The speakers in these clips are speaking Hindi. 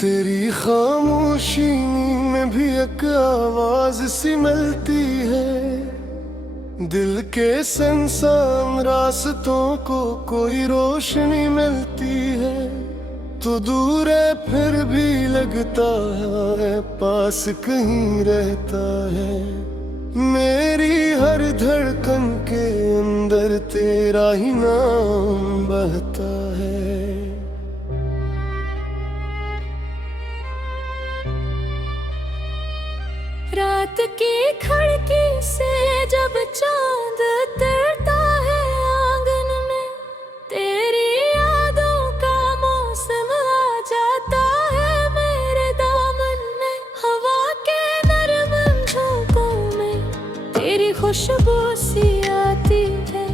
तेरी खामोशी में भी एक आवाज सी मिलती है। दिल के सुनसान रास्तों को कोई रोशनी मिलती है। तो दूर है फिर भी लगता है पास कहीं रहता है। मेरी हर धड़कन के अंदर तेरा ही नाम बहता है। रात की खिड़की से जब चांद उतरता है आंगन में, तेरी यादों का मौसम आ जाता है मेरे दामन में। हवा के नरम झोंकों में तेरी खुशबू सी आती है।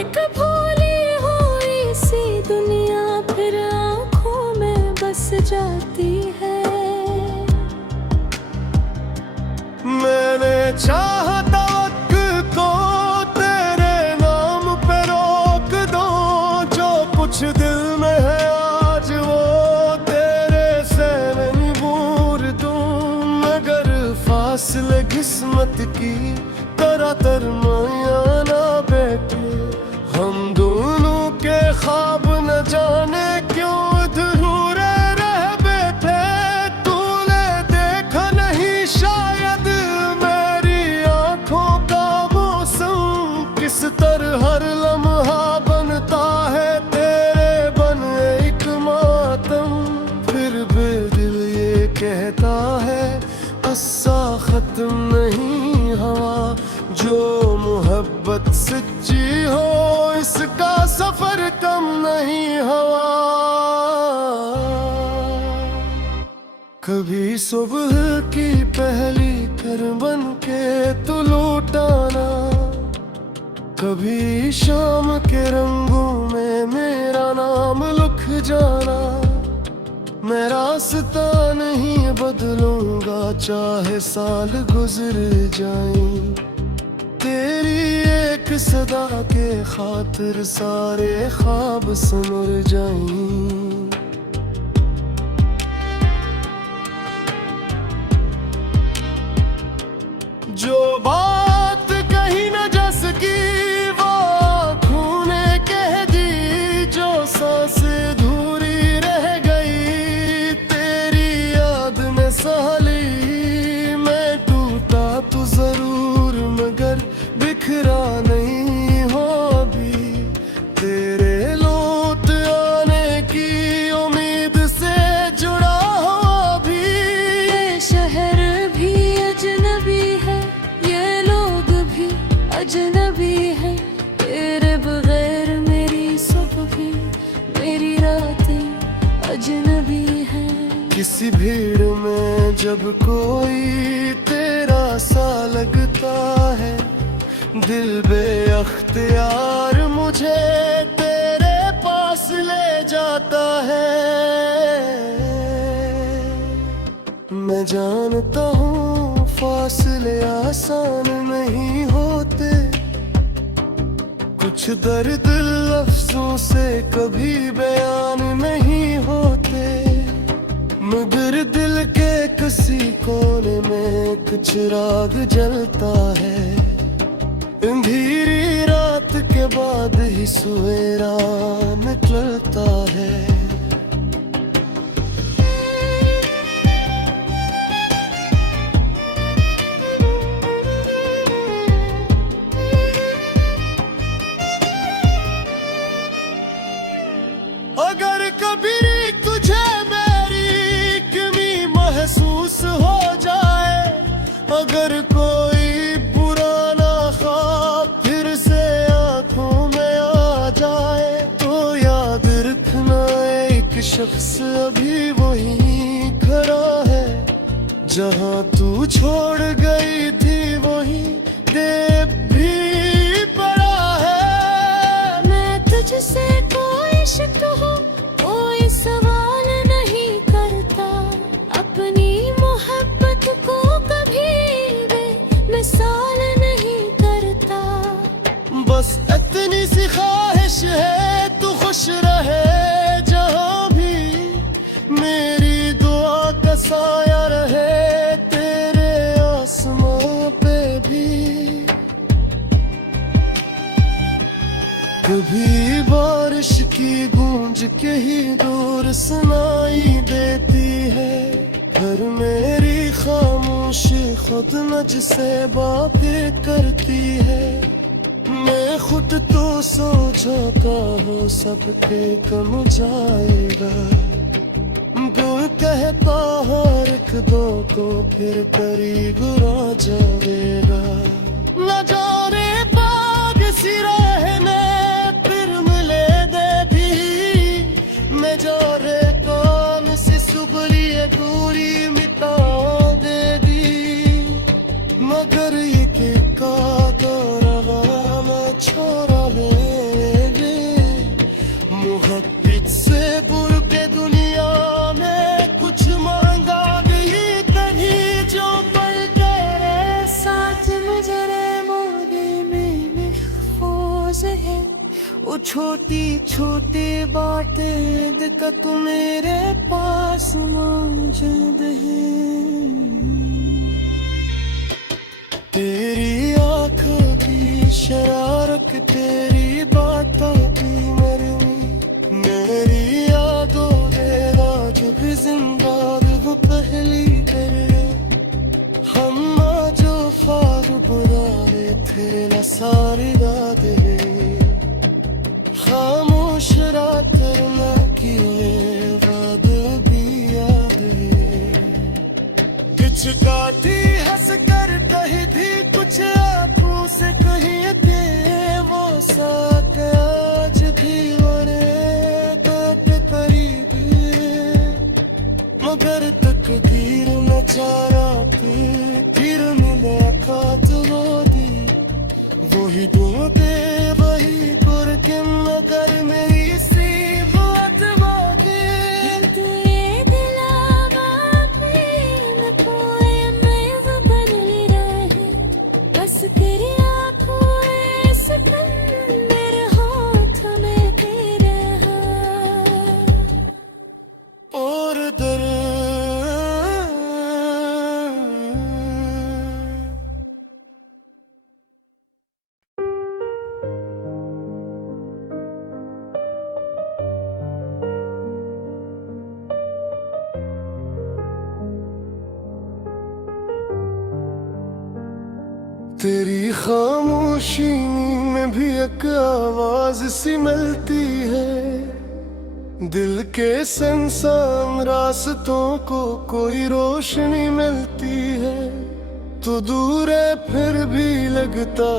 एक भूली हुई सी दुनिया फिर आँखों में बस जाती है। मैंने चाहा था वक्त को तेरे नाम पे रोक दो। जो कुछ दिल में है आज वो तेरे से नहीं बूर दूं। मगर फासले किस्मत की तरह तरमाया ना बैठे। हम दोनों के ख्वाब न जाने क्यों अधूरे रह बैठे। तूने देखा नहीं शायद किस तरह हर लम्हा बनता है तेरे बन एक मातम। फिर भी दिल ये कहता है अस्सा खत्म नहीं हवा। जो मोहब्बत सच्ची हो इसका सफर कम नहीं हवा। कभी सुबह की पहली कर बन के तू लौटाना। कभी शाम के रंगों में मेरा नाम लिख जाना। मैं रास्ता नहीं बदलूंगा चाहे साल गुजर जाएं। तेरी एक सदा के खातिर सारे ख्वाब सुन जाएं। जो बात कही न जा सकी अधूरी रह गई तेरी याद में साली। मैं टूटा तो जरूर मगर बिखरा नहीं हो अभी। तेरे लौट आने की उम्मीद से जुड़ा हो अभी। ये शहर भी अजनबी है, ये लोग भी अजनबी है। तेरे बगैर मेरी सुबह भी मेरी रातें अजनबी है। किसी भीड़ में जब कोई तेरा सा लगता है। दिल बेअख्तियार मुझे तेरे पास ले जाता है। मैं जानता हूँ फासले आसान नहीं होते। कुछ दर्द लफ्जों से कभी बयान नहीं होते। मगर दिल के किसी कोने में एक चिराग जलता है। अंधेरी रात के बाद ही सवेरा निकलता है। अगर कभी तुझे मेरी कमी महसूस हो जाए। अगर कोई पुराना ख्वाब फिर से आंखों में आ जाए। तो याद रखना एक शख्स अभी वही खड़ा है। जहां तू छोड़ गई थी वही देव भी पड़ा है। मैं तुझसे कोई इश्क हो कोई सवाल नहीं करता। अपनी मोहब्बत को कभी बेमिसाल नहीं करता। बस इतनी सी ख्वाहिश है तू खुश रहे जहां भी। मेरी दो साया रहे तेरे आसमां पे भी। कभी बारिश की गूंज के ही दूर सुनाई देती है। घर मेरी खामोशी खुद नज से बातें करती है। मैं खुद तो सो जाता हूँ सबके कम जाएगा। दिल कहता हर एक दो को फिर करीब आ जाएगा। न जाने पाग सी रहने फिर मिले दे भी। मैं जा रे काम से सुबली दूरी मिटा दे दी। मगर ये के का छोड़ा ले मोहब्बत से बुर के दुनिया में कुछ मांगा नहीं कहीं जो पल तेरे साथ मुझे मोदी में महफूज है। वो छोटी छोटी बातें दिक्कत मेरे पास मौजूद है। तेरी आँखों की शरारत तेरी बातों की मरनी मेरी यादों दे राज भी जिंदा वो पहली तेरे। हम जो फार बुराए थे न सारी दादे खामोश रात न किए वाद भी याद कुछ काटी हंस कर कही थी कुछ आंखों से कही थे वो साथ आज भी वरे के करीब। मगर तकदीर न चारा फिर मिले खात वो दी। वही दो दे वही पुर के मगर मेरी सी बात मांगे। तेरी आँखों इस मेरे हाथ में तेरे और दर तेरी खामोशी में भी एक आवाज सी मिलती है। दिल के संसान रास्तों को कोई रोशनी मिलती है। तो दूर है फिर भी लगता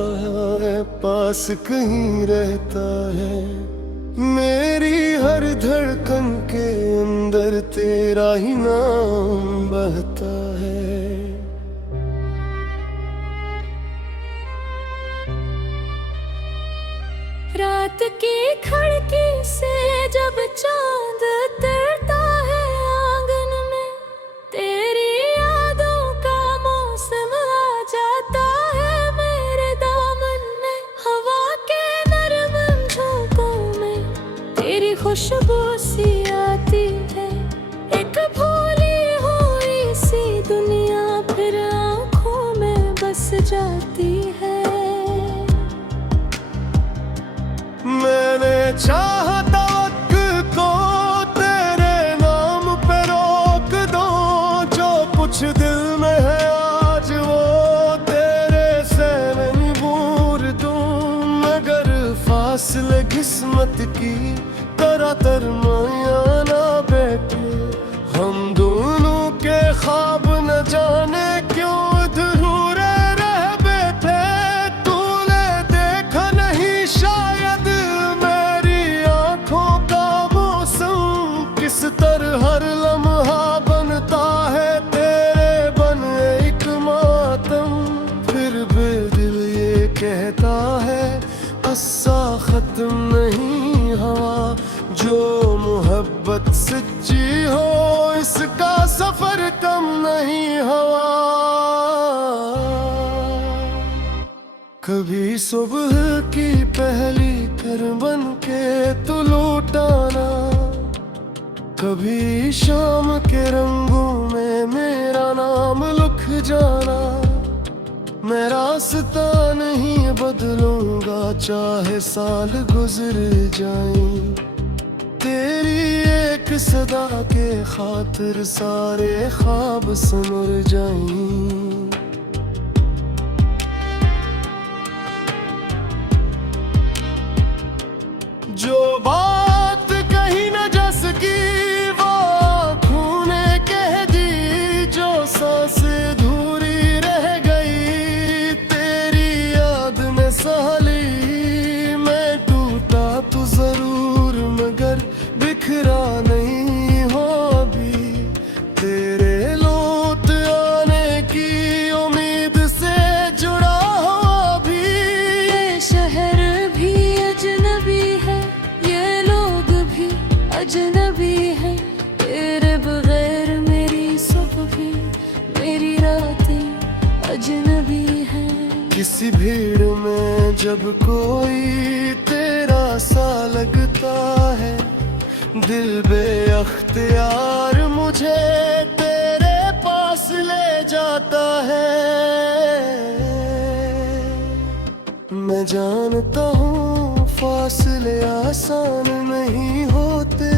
है पास कहीं रहता है। मेरी हर धड़कन के अंदर तेरा ही नाम बहता है। रात की खिड़की से जब चांद उतरता है आंगन में तेरी यादों का मौसम आ जाता है मेरे दामन में। हवा के नरम झोंकों में तेरी खुशबू सी आती है। एक भूली हुई सी दुनिया फिर आँखों में बस जाती है। मैंने चाहता वक्त को तेरे नाम पे रोक दो। जो कुछ दिल में है आज वो तेरे से नहीं बूर दूं। मगर फासले किस्मत की तरह तरमाया ना बैठे। हम दोनों के ख्वाब न जाने क्यों अधूरे रह बैठे। तूने देखा नहीं शायद किस तरह हर लम्हा बनता है तेरे बन एक मातम। फिर भी दिल ये कहता है अस्सा खत्म नहीं हवा। जो मोहब्बत सच्ची हो इसका सफर कम नहीं हवा। कभी सुबह की पहली कर बन के तू लौटाना। कभी शाम के रंगों में रास्ता नहीं बदलूंगा चाहे साल गुजर जाएं। तेरी एक सदा के खातिर सारे ख्वाब सिमर जाएं। जो बात कही न जा सकी वो आँखों ने कह दी, जो सांस अधूरी रह गई तेरी याद में साली। मैं टूटा तो जरूर मगर बिखरा नहीं हो अभी, तेरे लौट आने की उम्मीद से जुड़ा हो अभी। ये शहर भी अजनबी है, ये लोग भी अजनबी है, तेरे बगैर मेरी सुबह भी मेरी रातें अजनबी है। किसी भीड़ में जब कोई तेरा सा लगता है, दिल बेअख्तियार मुझे तेरे पास ले जाता है। मैं जानता हूँ फासले आसान नहीं होते,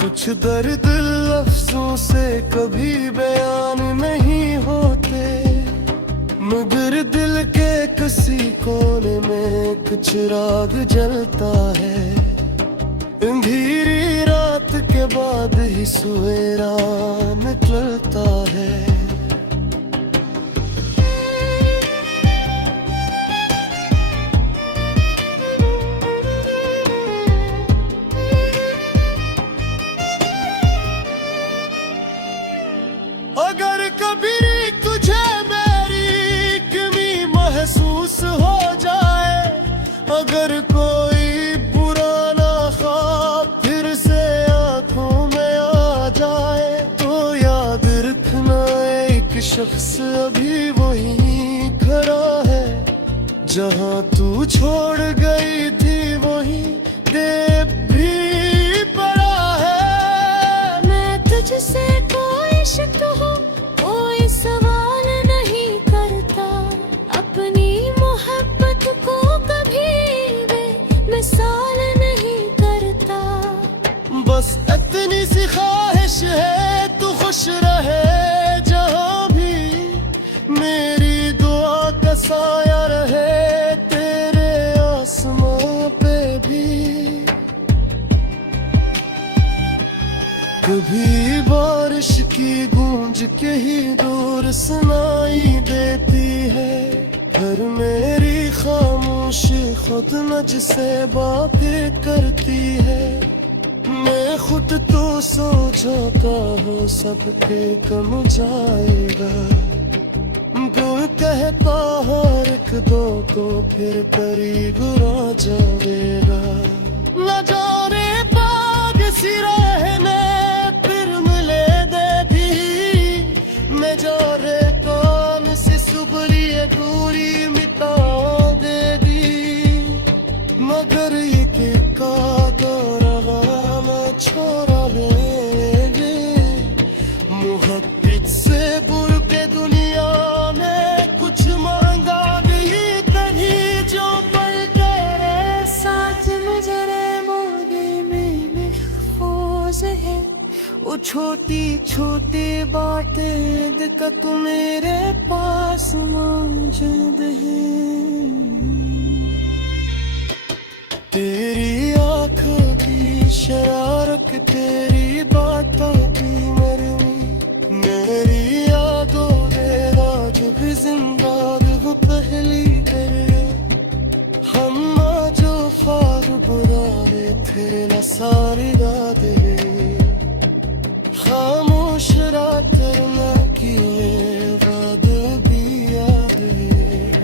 कुछ दर्द लफ्जों से कभी बयान नहीं होते, मगर दिल के किसी कोने में एक चिराग जलता है। अंधेरी रात के बाद ही सवेरा निकलता है। अगर कभी तुझे मेरी कमी महसूस हो जाए, अगर कोई पुराना ख्वाब फिर से आंखों में आ जाए, तो याद रखना एक शख्स अभी वहीं खड़ा है। जहां तू छोड़ गई थी वहीं देव भी पड़ा है। मैं तुझसे कोई इश्क हो कोई सवाल नहीं करता, अपनी मोहब्बत को कभी बेमिसाल नहीं करता। बस इतनी सी ख्वाहिश है तू खुश रहे जहां भी, मेरी दुआ का साया रहे तेरे आसमां पे भी। कभी बारिश की गूंज के ही दूर सुनाई देती है, घर मेरी खामोशी खुद नज से बातें करती है। मैं खुद तो सो जाता हूँ सबके कम जाएगा, दिल कहता हर एक दो को फिर करीब आ जाएगा। न जाने पाग सी रहने फिर मिले दे भी, मैं जा रे काम से सुबली दूरी मिटा दे दी। मगर ये के का छोड़ा ले मोहब्बत से बुर के दुनिया में कुछ मांगा नहीं कहीं, जो पल तेरे साथ मुझे मोगे में महफूज है। वो छोटी छोटी बातें दिक्कत मेरे पास मौजूद है। तेरी आँखों की शरारत तेरी बातों की मरनी, मेरी यादों दे राज भी जिंदा वो पहली तेरे। हम जो ख्वाब बुराए थे न सारी रातें, खामोश रात न किए बाद भी यादें।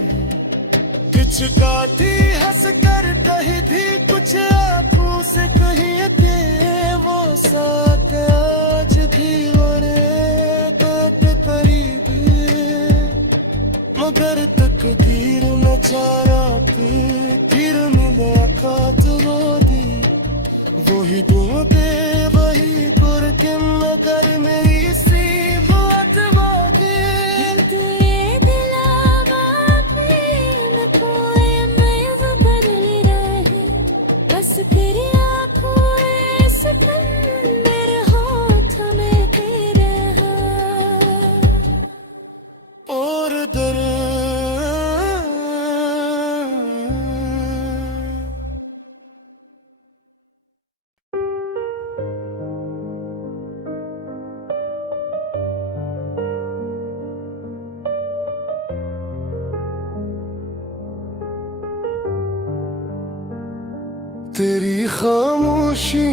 कुछ गाती हंस कर कही थी कुछ आंखों से कही थे, वो साथ आज भी बड़े तो करीब, मगर तकदीर न चारा फिर मिले खात वो दी। वही दे वही पुर के मगर मेरी सी बात मांगे। तू ये दिला तेरी खामोशी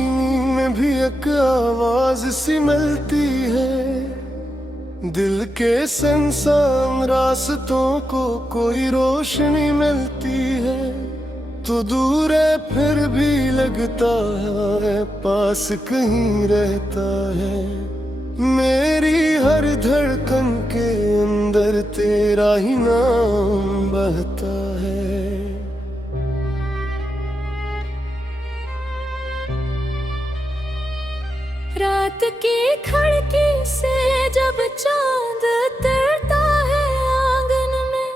में भी एक आवाज सी मिलती है। दिल के सुनसान रास्तों को कोई रोशनी मिलती है। तो दूर है फिर भी लगता है पास कहीं रहता है। मेरी हर धड़कन के अंदर तेरा ही नाम बहता है। रात की खिड़की से जब चांद उतरता है आंगन में,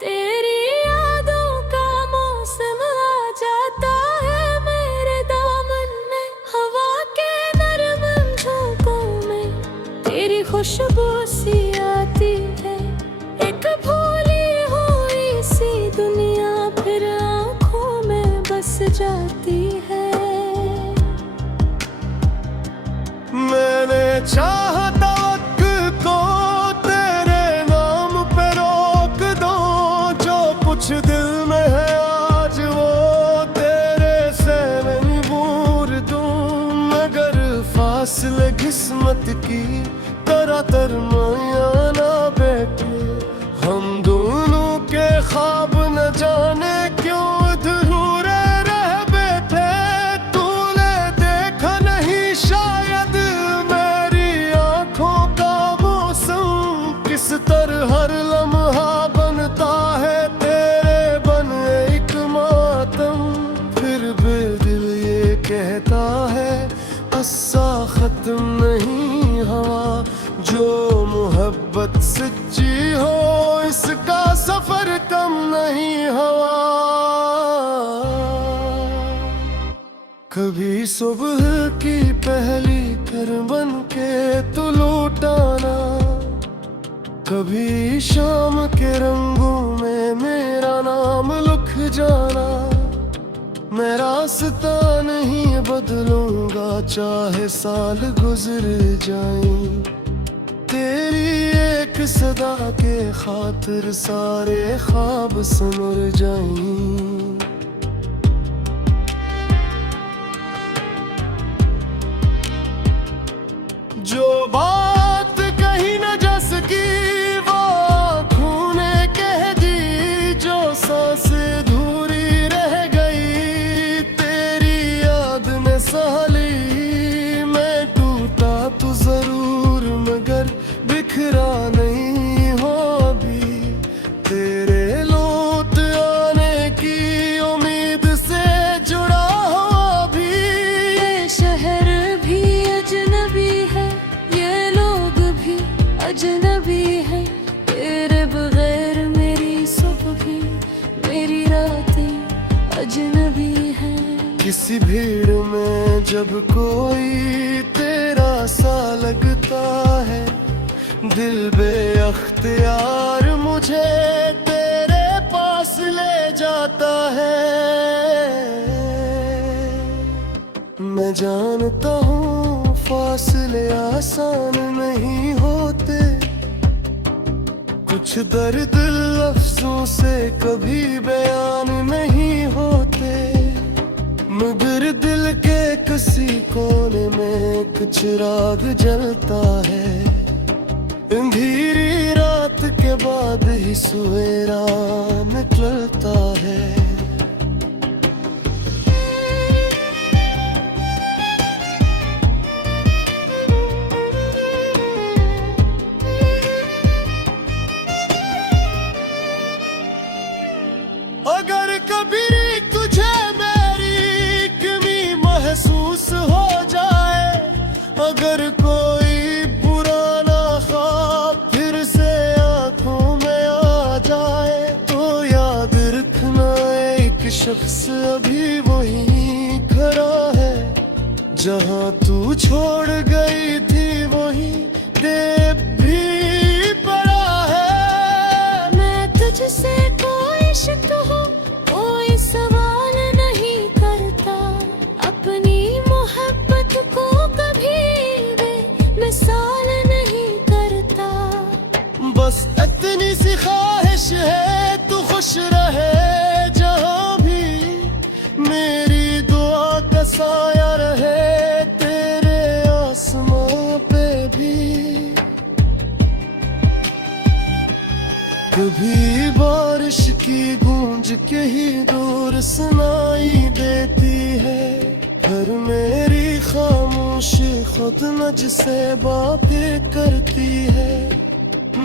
तेरी यादों का मौसम आ जाता है मेरे दामन में। हवा के नरम झोंकों में तेरी खुशबू सी आती है। एक भूली हुई सी दुनिया फिर आंखों में बस जाती है। मैंने चाहा था वक्त को तेरे नाम पे रोक दो। जो कुछ दिल में है आज वो तेरे से मैं बोल दूं। मगर फासले किस्मत की तरह तरमाया ना बैठे। हम दोनों के ख्वाब न जाने क्यों अधूरे रह बैठे। तूने देखा नहीं शायद मेरी आंखों का मौसम, किस तरह हर लम्हा बनता है तेरे बन एक मातम। फिर भी दिल ये कहता है अस्सा खत्म नहीं हवा। जो मोहब्बत सच्ची हो इसका सफर कम नहीं हवा। कभी सुबह की पहली किरण बन के तू लौटाना। कभी शाम के रंगों में मेरा नाम लिख जाना। मैं रास्ता नहीं बदलूंगा चाहे साल गुजर जाएं। तेरी एक सदा के खातिर सारे ख्वाब सिमर जाएं। जो बात कही न जा सकी वो आँखों ने कह दी। जो सांसें अधूरी रह गई तेरी याद में साली। मैं टूटा तो जरूर मगर बिखरा नहीं हो अभी। तेरे लौट आने की उम्मीद से जुड़ा हो अभी। ये शहर भी अजनबी है, ये लोग भी अजनबी है। तेरे बगैर मेरी सुबह भी मेरी रातें अजनबी है। किसी भीड़ में जब कोई तेरा सा लगता है। दिल बेअख्तियार मुझे तेरे पास ले जाता है। मैं जानता हूँ फासले आसान नहीं होते। कुछ दर्द लफ्जों से कभी बयान नहीं होते। मगर दिल के किसी कोने में एक चिराग जलता है। अंधेरी रात के बाद ही सवेरा निकलता है। अगर कभी तुझे मेरी कमी महसूस हो जाए। अगर कोई पुराना ख्वाब फिर से आंखों में आ जाए। तो याद रखना एक शख्स अभी वहीं खड़ा है। जहाँ तू छोड़ गई थी वहीं देव भी पड़ा है। मैं तुझसे कोई इश्क हो कोई सवाल नहीं करता। अपनी मोहब्बत को कभी बेमिसाल नहीं करता। बस इतनी सी ख्वाहिश है तू खुश रहे जहाँ भी। मेरी दुआ साया रहे तेरे आसमां पे भी। कभी बारिश की गूंज के ही दूर सुनाई देती है। हर मेरी खामोशी खुद नज से बातें करती है।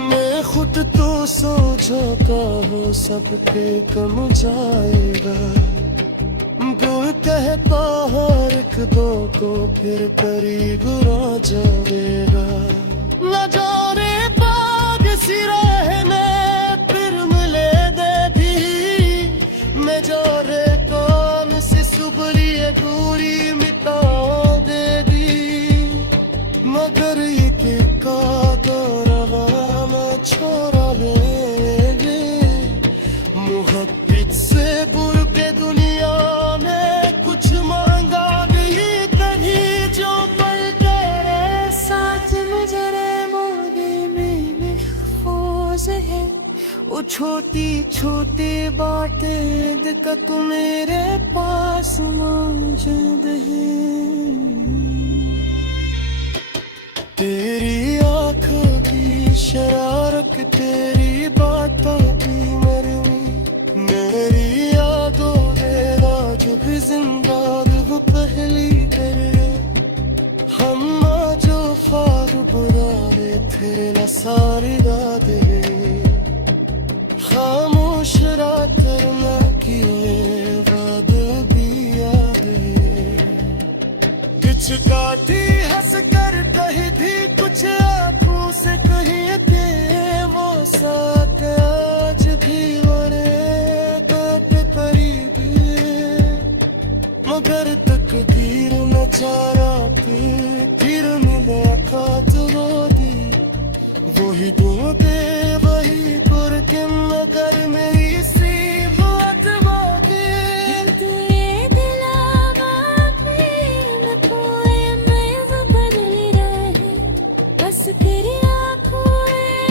मैं खुद तो सो जाता हूँ सबके कम जाएगा। दिल कहता हर एक दो को फिर करीब आ जाएगा। न जाने पाग सी रहने फिर मिले दे भी। मैं जा रे काम से सुबली दूरी मिटा देगी। मगर ये के का छोड़ा ले मुहब्बत से बुर के दुनिया में कुछ मांगा नहीं कहीं जो पल तेरे साथ गुजरे मोगे में महफूज है। वो छोटी छोटी बातें दिक्कत मेरे पास मौजूद है। तेरी आँखों की शरारत तेरी बातों की मरनी मेरी यादों में आज भी जिंदा वो पहली तेरे। हम जो ख्वाब बुराए थे न सारी रातें खामोश रात न किए वादे भी यादें। कुछ गाती हंस कर कही थी कुछ आंखों से कही थे वो साथ आज भी करीब। मगर तकदीर न चारा फिर मिले खात वो दी। वही दो दे वही पुर के मगर मेरी सी बात मांगे। बस तेरी आँखों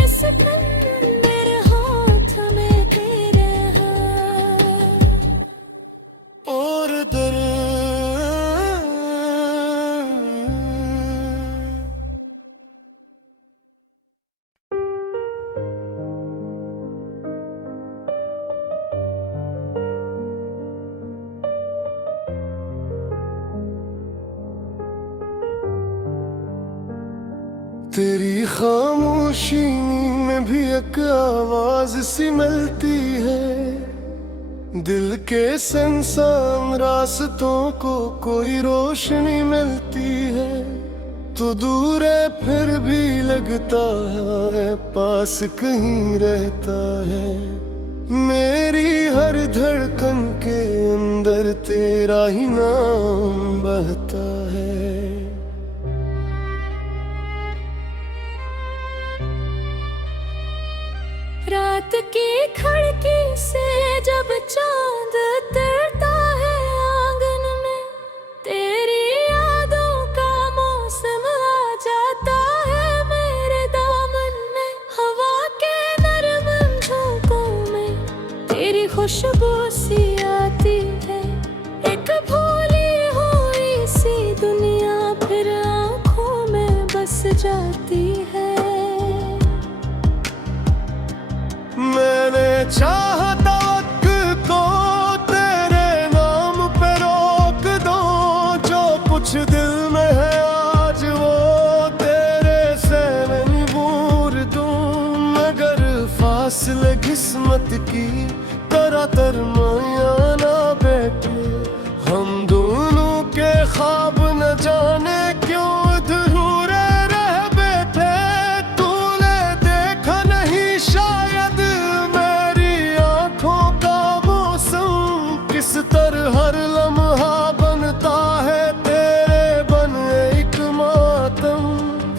इस खंजर हाथ में तेरे हाथ और दर्द। तेरी खामोशी में भी एक आवाज सी मिलती है। दिल के संसान रास्तों को कोई रोशनी मिलती है। तो दूर है फिर भी लगता है पास कहीं रहता है। मेरी हर धड़कन के अंदर तेरा ही नाम बहता है। रात की खिड़की से जब चांद उतरता है आंगन में तेरी यादों का मौसम आ जाता है मेरे दामन में। हवा के नरम झोंकों में तेरी खुशबू सी आती है। एक भूली हुई सी दुनिया फिर आंखों में बस जाती है। मैंने चाहता वक्त को तेरे नाम पे रोक दो। जो कुछ दिल में है आज वो तेरे से नहीं भूल दूं। मगर फासले किस्मत की तरह तरमाया ना बैठे। हम दोनों के ख्वाब न जाने क्यों अधूरे रह बैठे। तूने देखा नहीं शायद मेरी आंखों का मौसम किस तरह हर लम्हा बनता है तेरे बन एक मातम।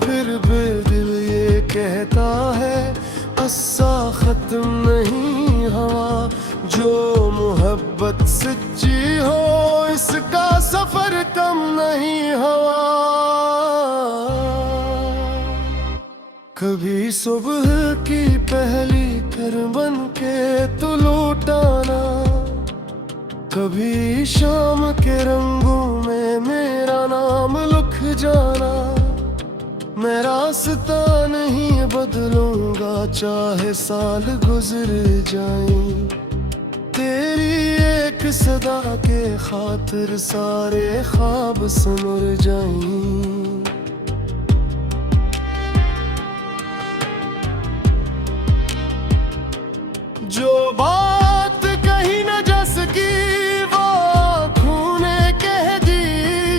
फिर भी दिल ये कहता है अस्सा खत्म नहीं हवा। जो मोहब्बत सच्ची हो इसका सफर कम नहीं हवा। कभी सुबह की पहली किरण बन के तू लौटाना। कभी शाम के रंगों में मेरा नाम लिख जाना। मैं रास्ता नहीं बदलूंगा चाहे साल गुजर जाएं। तेरी एक सदा के खातिर सारे ख्वाब संवर जाएं। जो बात कही न जा सकी वो आँखों ने कह दी,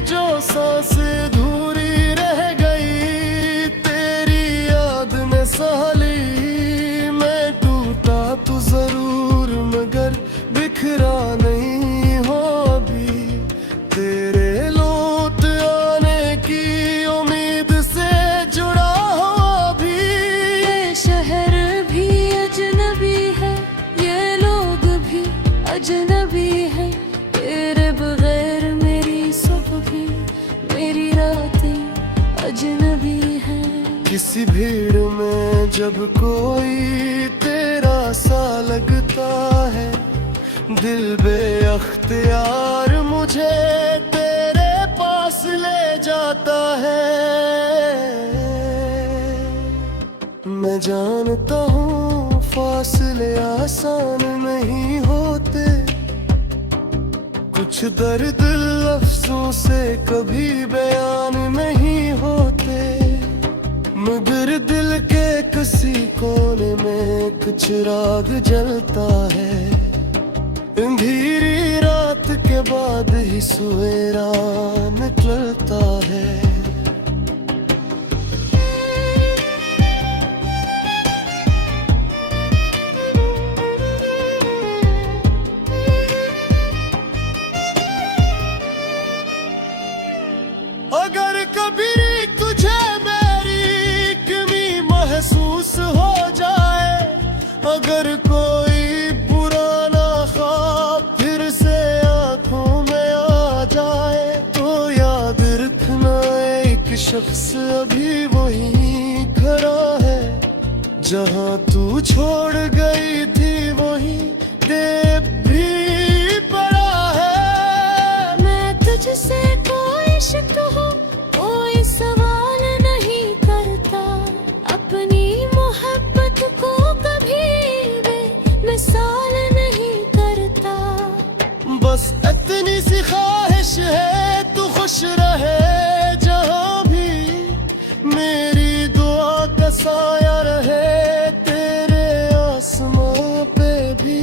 जो सांस अधूरी रह गई तेरी याद में साली। मैं टूटा तो जरूर मगर बिखरा नहीं हो अभी। तेरे लौट आने की उम्मीद से जुड़ा हो अभी। ये शहर भी अजनबी है, ये लोग भी अजनबी है। तेरे बगैर मेरी सुबह भी, मेरी रातें अजनबी है। किसी भीड़ में जब कोई तेरा सा लगता है, दिल बेअख्तियार मुझे तेरे पास ले जाता है। मैं जानता हूँ फासले आसान नहीं होते, कुछ दर्द लफ्जों से कभी बयान नहीं होते। मगर दिल के किसी कोने में कुछ चिराग जलता है। अंधेरी रात के बाद ही सवेरा निकलता है। अगर कभी तुझे मेरी कमी महसूस हो जाए, अगर कोई पुराना ख्वाब फिर से आंखों में आ जाए, तो याद रखना एक शख्स अभी वहीं खड़ा है। जहां तू छोड़ गई थी वहीं देव भी पड़ा है। मैं तुझसे कोई इश्क हो कोई सवाल नहीं करता, अपनी मोहब्बत को कभी बेमिसाल नहीं करता। बस इतनी सी ख्वाहिश है तू खुश रहे जहां भी, मेरी दुआ का साया रहे तेरे आसमां पे भी।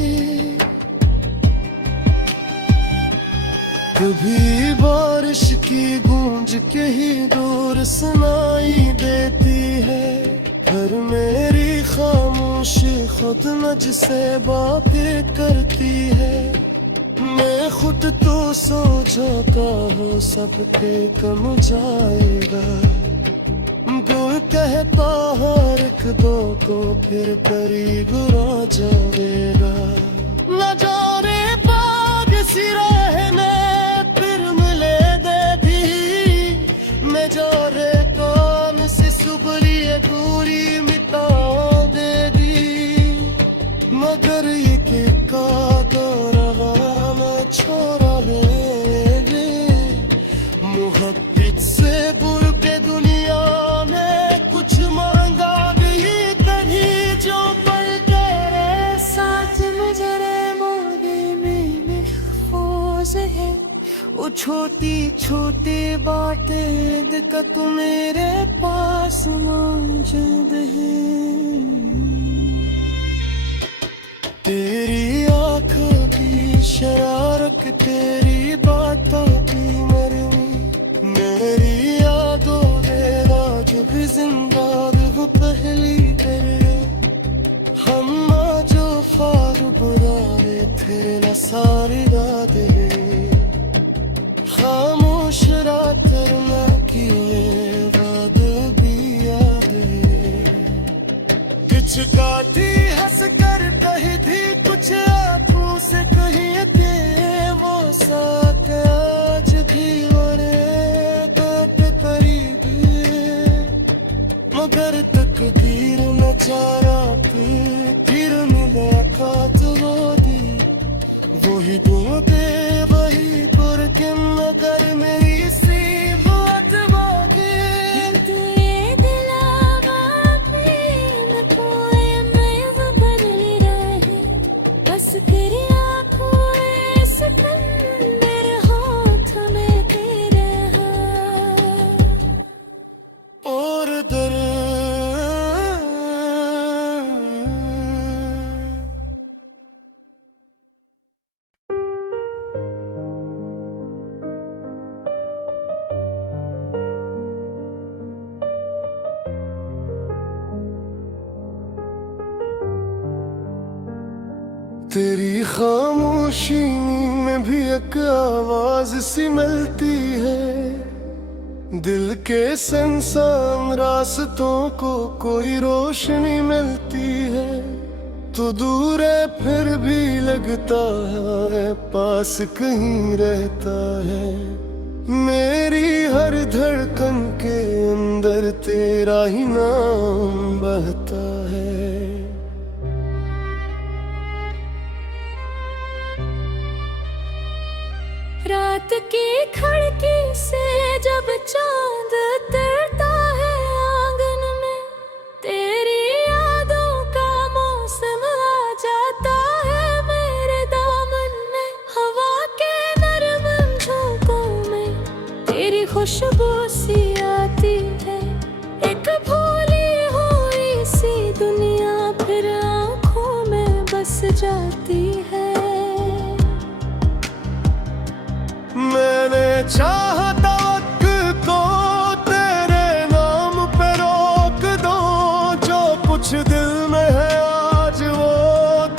कभी बारिश की गूंज के ही दूर सुनाई देती है, हर मेरी खामोशी खुद नज से बातें करती है। मैं खुद तो सो जाता हूँ सबके कम जाएगा, दिल कहता हर एक दो को फिर करीब आ जाएगा। न जाने पाग सी रहने फिर मिले दे दी, मैं जा रे काम से सुबली दूरी मिटा दे दी। मगर ये के का छोड़ा ले मोहब्बत से बुर के दुनिया में कुछ मांगा नहीं कहीं, जो पल तेरे साथ मुझरे मोरे में महफूज है। वो छोटी छोटी बातें दिक्कत मेरे पास मौजूद है। तेरी आँखों की शरारत तेरी बातों की मरनी, मेरी यादों दे राज भी जिंदा वो पहली तेरे। हम जो ख्वाब बुराए थे न सारी रातें, खामोश रात न किए बाद भी यादें। कुछ गाती हंस कर कही थी कुछ आंखों से कही थे, वो साथ आज भी करीब। मगर तकदीर न चारा फिर मिले खात वो दी, वो ही दूंगे वही कुरकिन मगर मेरी सी बात मांगे तू ये दिलावा प्रेम कोई मैं बदल रहे बस तेरी आँखों इस मेरे हाथ में तेरे हाथ और दर्द तेरी खामोशी में भी एक आवाज सी मिलती है दिल के संसान रास्तों को कोई रोशनी मिलती है तो दूर है फिर भी लगता है पास कहीं रहता है मेरी हर धड़कन के अंदर तेरा ही नाम बहता है रात की खिड़की से जब चांद उतरता है आंगन में तेरी यादों का मौसम आ जाता है मेरे दामन में हवा के नरम झोंकों में तेरी खुशबू सी आती है एक भूली हुई सी दुनिया फिर आँखों में बस जाती है मैंने चाहता वक्त को तेरे नाम पे रोक दो जो कुछ दिल में है आज वो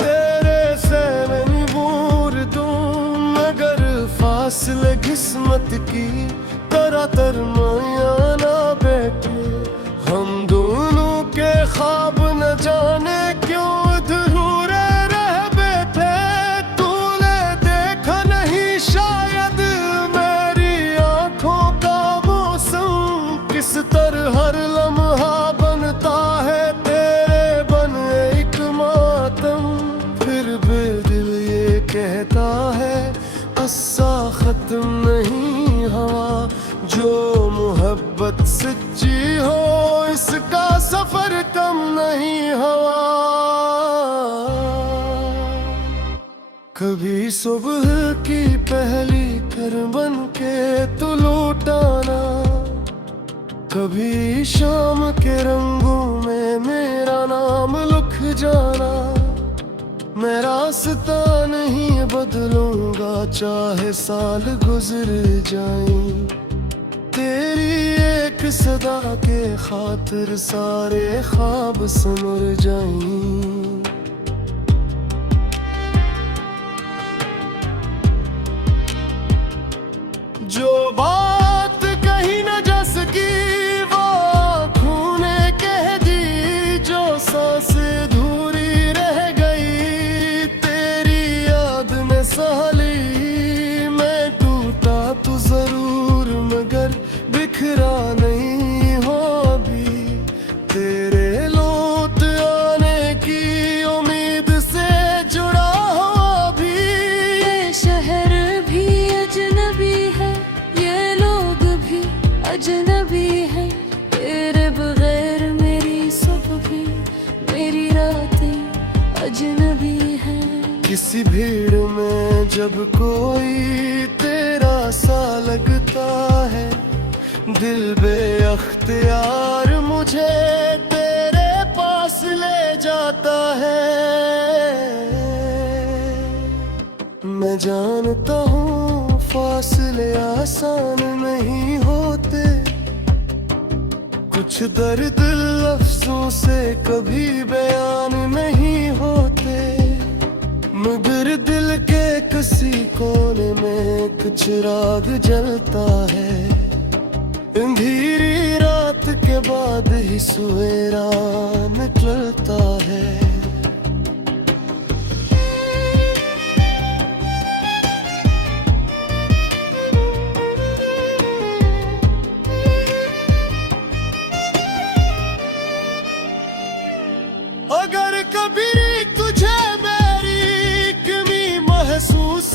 तेरे से मैं बूर दूं मगर फासले किस्मत की तरह तरमाया ना बैठे हम दोनों के ख्वाब न जाने क्यों अधूरे रह बैठे तूने देखा नहीं शायद किस तरह हर लम्हा बनता है तेरे बन एक मातम फिर भी दिल ये कहता है अस्सा खत्म नहीं हवा जो मोहब्बत सच्ची हो इसका सफर कम नहीं हवा कभी सुबह की पहली किरण बन के तू लौटाना कभी शाम के रंगों में मेरा नाम लिख जाना मैं रास्ता नहीं बदलूंगा चाहे साल गुजर जाएं तेरी एक सदा के खातिर सारे ख्वाब सिमर जाएं जो बात कहीं न जा सकी वो आँखों ने कह दी जो सांसें अधूरी रह गई तेरी याद में साली मैं टूटा तो जरूर मगर बिखरा नहीं हो अभी तेरे लौट आने की उम्मीद से जुड़ा हो अभी ये शहर भी अजनबी है ये लोग भी अजनबी है तेरे बगैर मेरी सुबह भी मेरी रातें अजनबी है किसी भीड़ में जब कोई तेरा सा लगता है दिल बेअख्तियार मुझे तेरे पास ले जाता है मैं जानता हूँ फासले आसान नहीं होते कुछ दर्द लफ्जों से कभी बयान नहीं होते मगर दिल के किसी कोने में एक चिराग जलता है अंधेरी रात के बाद ही सवेरा निकलता है अगर कभी तुझे मेरी कमी महसूस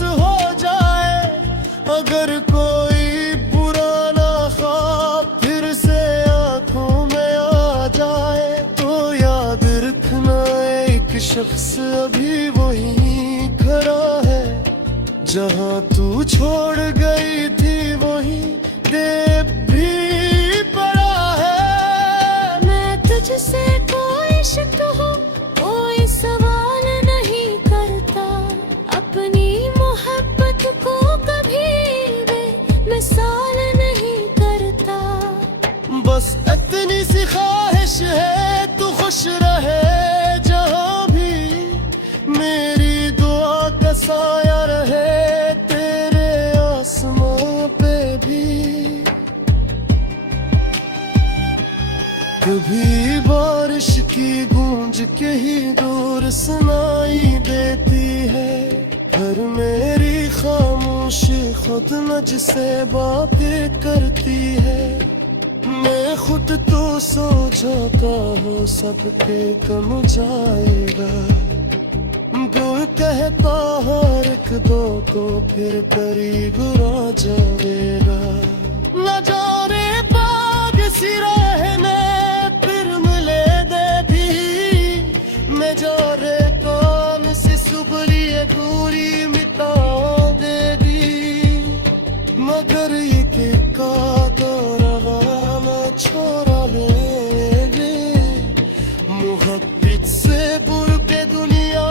शख्स अभी वही खड़ा है, जहाँ तू छोड़ गई थी वही देव भी पड़ा है। मैं तुझसे कोई शक हो कोई सवाल नहीं करता, अपनी मोहब्बत को कभी बेमिसाल नहीं करता। बस इतनी सी ख्वाहिश है तू खुश रहे जहाँ भी, मेरी दुआ का साया रहे तेरे आसमां पे भी। कभी बारिश की गूंज के ही दूर सुनाई देती है, हर मेरी खामोशी खुद नज से बातें करती है। मैं खुद तो सो जाता हूँ सबके कम जाएगा, गुण कहता हर एक दो को फिर करीब आ जाएगा। न जाने पाग सी रहने फिर मिले दे भी, मैं जा रे काम से सुबली दूरी मिटा देगी। मगर ये के का छोड़ा ले मोहब्बत से बुर के दुनिया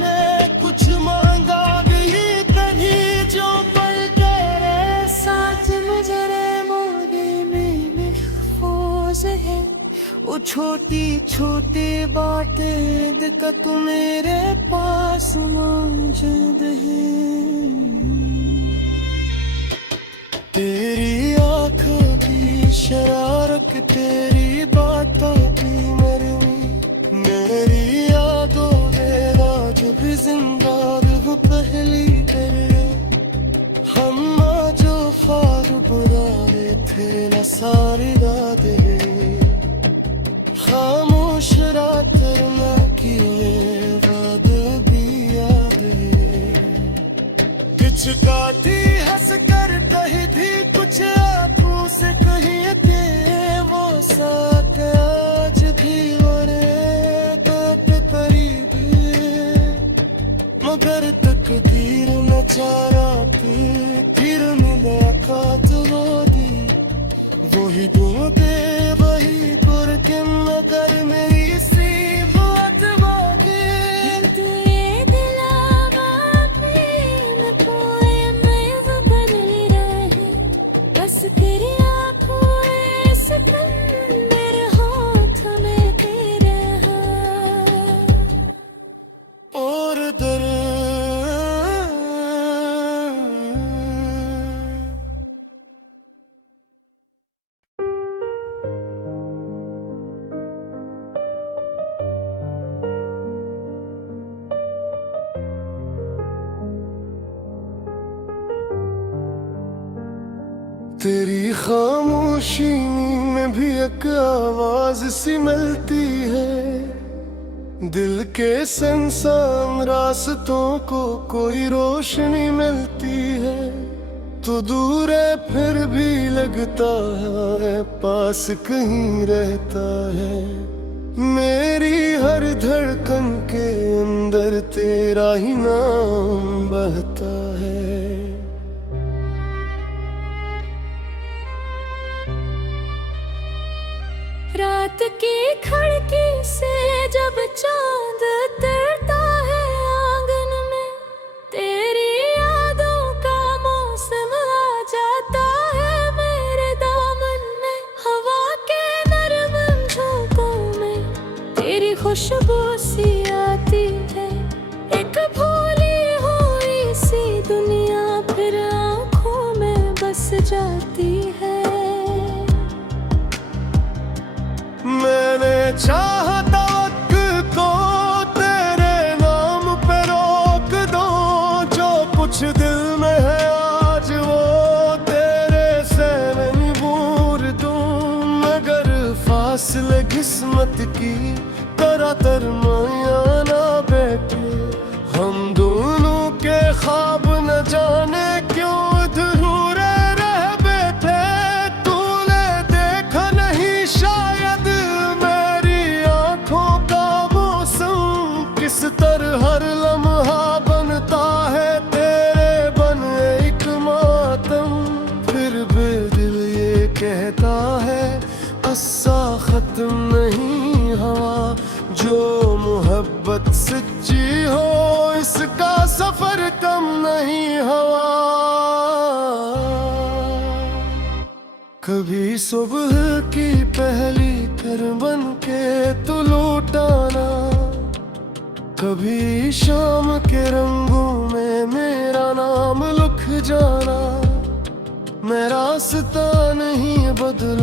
में कुछ मांगा नहीं कहीं, जो पल तेरे साथ मुझे मोदी में महफूज है। वो छोटी छोटी बातें दिक्कत मेरे पास मौजूद है। तेरी आँखों की शरारत तेरी बातों की मरनी, मेरी यादों में आज भी जिंदा हूँ पहली तेरे। हम जो फार बुराए थे न सारी दादे, खामोश रात न किए बाद भी यादें। कुछ गाती हंस कर कही थी कुछ आंखों से कही थे, वो साथ आज भी वरे तो करीब, मगर तकदीर न चारा फिर मिले कात वो दी। वही दो दे वही कर के मगर मेरी सी बात मांगे। बस तेरी आँखों इस पल मेरे हाथ में तेरे हाथ और दर्द तेरी खामोशी में भी एक आवाज सी मिलती है, दिल के संसान रास्तों को कोई रोशनी मिलती है। तो दूर है फिर भी लगता है पास कहीं रहता है, मेरी हर धड़कन के अंदर तेरा ही नाम बहता है। रात की खिड़की से जब चांद उतरता है आंगन में, तेरी यादों का मौसम आ जाता है मेरे दामन में। हवा के नरम झोंकों में तेरी खुशबू सी आती है, एक भूली हुई सी दुनिया फिर आँखों में बस जाती है। मैंने चाहता वक्त को तेरे नाम पे रोक दो, जो कुछ दिल में है आज वो तेरे से नहीं भूल दूं। मगर फासले किस्मत की तरह तरमाया ना बैठ हर लम्हा बनता है तेरे बन एक मातम। फिर भी दिल ये कहता है अस्सा खत्म नहीं हवा। जो मोहब्बत सच्ची हो इसका सफर कम नहीं हवा। कभी सुबह की पहली किरण बन के तू लौटाना, कभी शाम के रंगों में मेरा नाम लिख जाना। मैं रास्ता नहीं बदलूं